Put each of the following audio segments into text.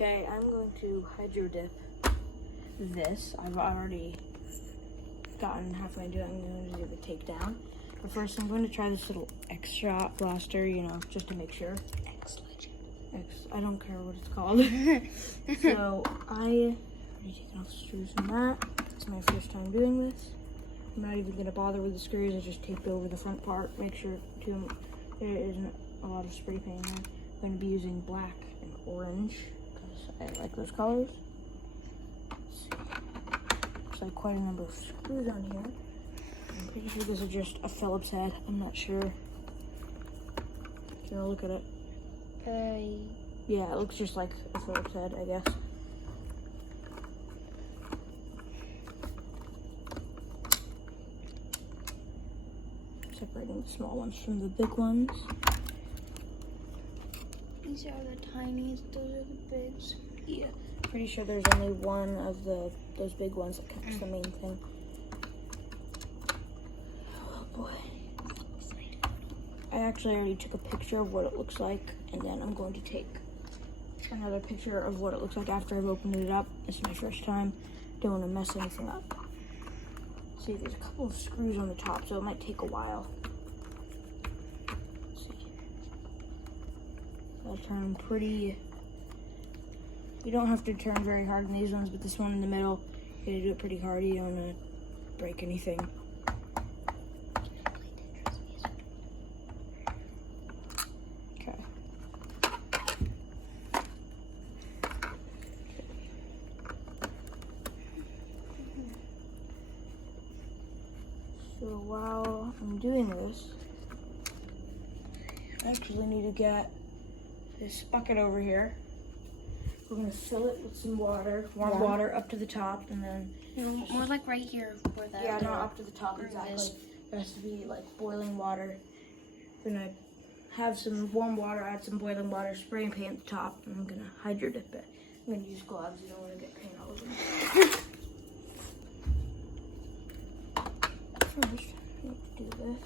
Okay, I'm going to hydro dip this. I've already gotten halfway into it. I'm going to do the takedown. But first, I'm going to try this little extra blaster, you know, just to make sure. I don't care what it's called. So, I already taken off the screws from that. It's my first time doing this. I'm not even going to bother with the screws. I just taped over the front part. Make sure there isn't a lot of spray paint in there. I'm going to be using black and orange because I like those colors. There's like quite a number of screws on here. I'm pretty sure this is just a Phillips head. I'm not sure. Can I look at it? Yeah, it looks just like a Phillips head, I guess. Separating the small ones from the big ones. These are the tinies, those are the bigs. Yeah, pretty sure there's only one of those big ones that catch the main thing. Oh boy. I actually already took a picture of what it looks like, and then I'm going to take another picture of what it looks like after I've opened it up. It's my first time. Don't want to mess anything up. See, there's a couple of screws on the top, so it might take a while. Let's see. I'll turn pretty. You don't have to turn very hard in these ones, but this one in the middle, you gotta do it pretty hard. You don't want to break anything. Okay. So while I'm doing this, I actually need to get this bucket over here. We're gonna fill it with some water, warm water up to the top, and then More like right here where that. yeah, not up to the top exactly. It has to be like boiling water. We're gonna have some warm water, add some boiling water, spray and paint at the top, and I'm gonna hydro dip it. I'm gonna use gloves. You don't want to get paint all over them. First, I need to do this.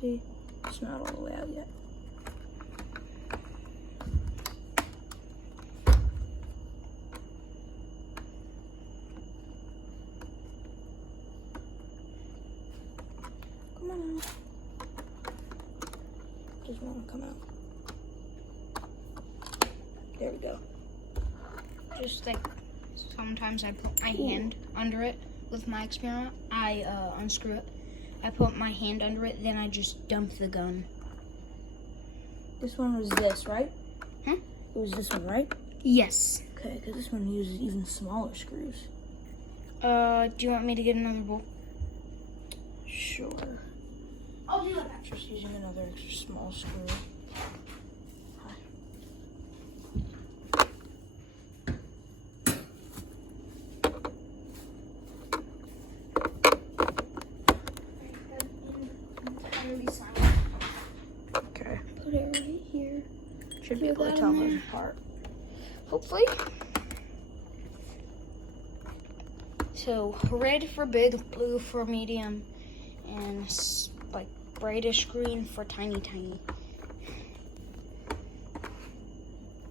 See, it's not all the way out yet. Come on. Doesn't want to come out. There we go. Just like sometimes I put my hand under it with my experiment. I unscrew it. I put my hand under it, then I just dump the gun. This one was this, right? Huh? It was this one, right? Yes. Okay, because this one uses even smaller screws. Do you want me to get another bowl? Sure. I'll do that. Just using another extra small screw. Okay. Put it right here. Should be able to tell those apart. Hopefully. So red for big, blue for medium, and like brightish green for tiny.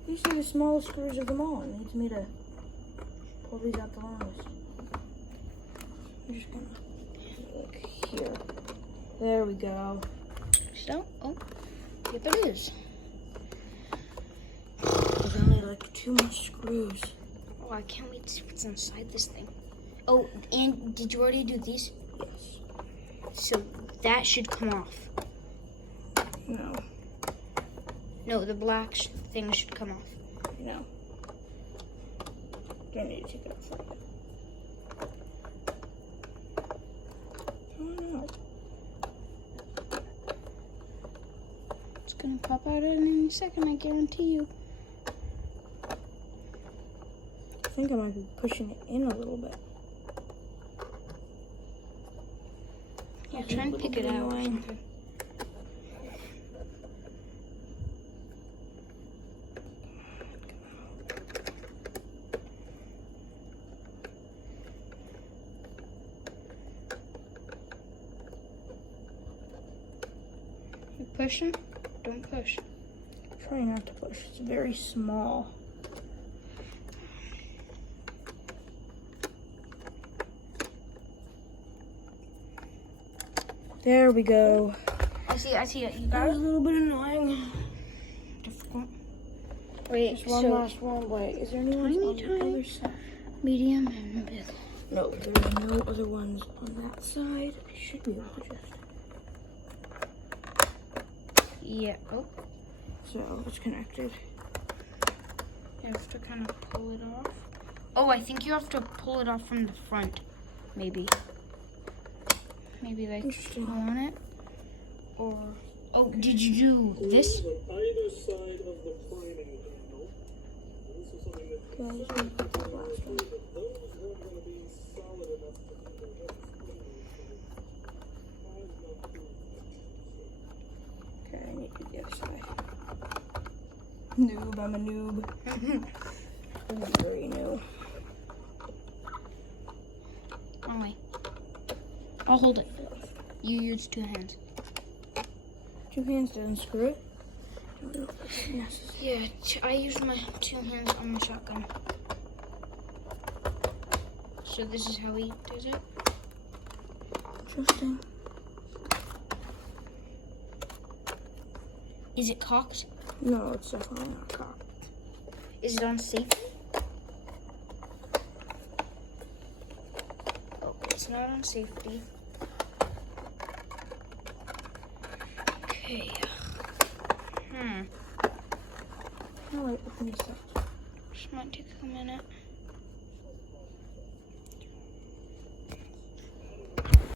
These are the smallest screws of them all. It needs me to pull these out the longest. I'm just gonna look here. There we go. So, oh, yep it is. There's only like 2 more screws. Oh, I can't wait to see what's inside this thing. Oh, and did you already do these? Yes. So that should come off. No. No, the black thing should come off. No. Don't need to take it off like that. Oh no. It's gonna pop out in any second, I guarantee you. I think I might be pushing it in a little bit. Yeah, try and pick it out or something. pushing? Don't push. Try not to push. It's very small. There we go. I see it. You That got was a it? little bit annoying. Difficult. Wait, Just one last one. Wait, is there anyone on the tiny. other side? Medium and big. No, there's no other ones on that side. I should be able to just. Yeah. Oh, So it's connected. you have to kind of pull it off. Oh, I think you have to pull it off from the front. Maybe like Interesting. on it. Or oh, did you do this? On either side of the priming panel. This is something that Yeah, you can put that last one. those weren't going to be solid enough to keep their heads Okay, I need to do the other side. Noob, I'm a noob. I'm very new. Wrong way. I'll hold it. You use 2 hands. 2 hands to unscrew it. I don't know if that's necessary. Yeah, I use my 2 hands on my shotgun. So this is how he does it. Interesting. Is it cocked? No, it's definitely not cocked. Is it on safety? Oh, it's not on safety. Okay. No, wait, open this up. This might take a minute.